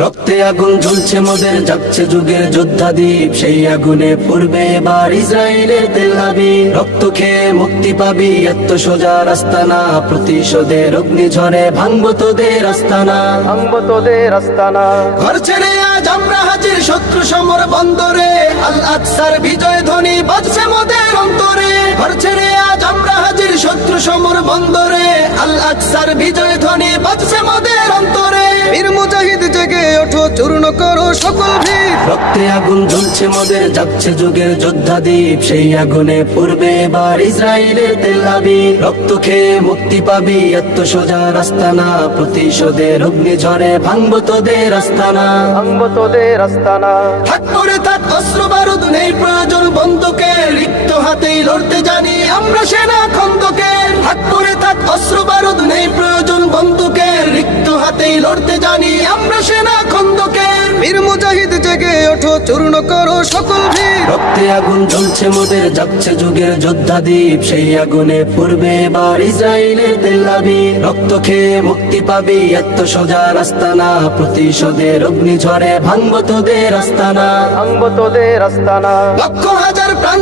রক্তে আগুন জ্বলছে মোদের, যাচ্ছে যুগের যোদ্ধা দ্বীপ, সেই আগুনে পড়বে এবার ইসরায়েলের তেল আবিব। রক্ত খেয়ে মুক্তি পাবি, এত সোজা রাস্তা না, প্রতিশোধের অগ্নিঝড়ে ভাঙবো তোদের আস্তানা, ভাঙবো তোদের আস্তানা। ঘর ছেড়ে আজ আমরা হাজির শত্রু সমর বন্দরে, আল আকসার বিজয় ধ্বনি বাজছে মোদের অন্তরে। ঘর ছেড়ে আজ আমরা হাজির শত্রু সমর বন্দরে, আল আকসার বিজয় ধ্বনি বাজছে মোদের অন্তরে। বীর মুজাহিদ জেগে ওঠো, চূর্ণ করো সকল ভিড়। রক্তে আগুন জ্বলছে মোদের, যাচ্ছে যুগের যোদ্ধা দ্বীপ, সেই আগুনে পড়বে এবার ইসরায়েলের তেল আবিব। রক্ত খেয়ে মুক্তি পাবি, এত সোজা রাস্তা না, প্রতিশোধের অগ্নিঝড়ে ভাঙবো তোদের আস্তানা, ভাঙবো তোদের আস্তানা। থাক পড়ে থাক অস্ত্র বারুদ, নেই প্রয়োজন বন্দুকের, রিক্ত হাতেই লড়তে জানি আমরা সেনা খন্দকের। থাক পড়ে থাক অস্ত্র বারুদ, নেই প্রয়োজন বন্দুকের, রিক্ত হাতেই লড়তে জানি আমরা সেনা খন্দকের। বীর মুজাহিদ জেগে ওঠো, চূর্ণ করো সকল ভিড়। রক্তে আগুন জ্বলছে মোদের, যাচ্ছে যুগের যোদ্ধা দ্বীপ, সেই আগুনে পড়বে এবার ইসরায়েলের তেল আবিব। রক্ত খেয়ে মুক্তি পাবি, এত সোজা রাস্তা না, প্রতিশোধের অগ্নিঝড়ে ভাঙবো তোদের আস্তানা, ভাঙবো তোদের আস্তানা। লক্ষ হাজার প্রাণ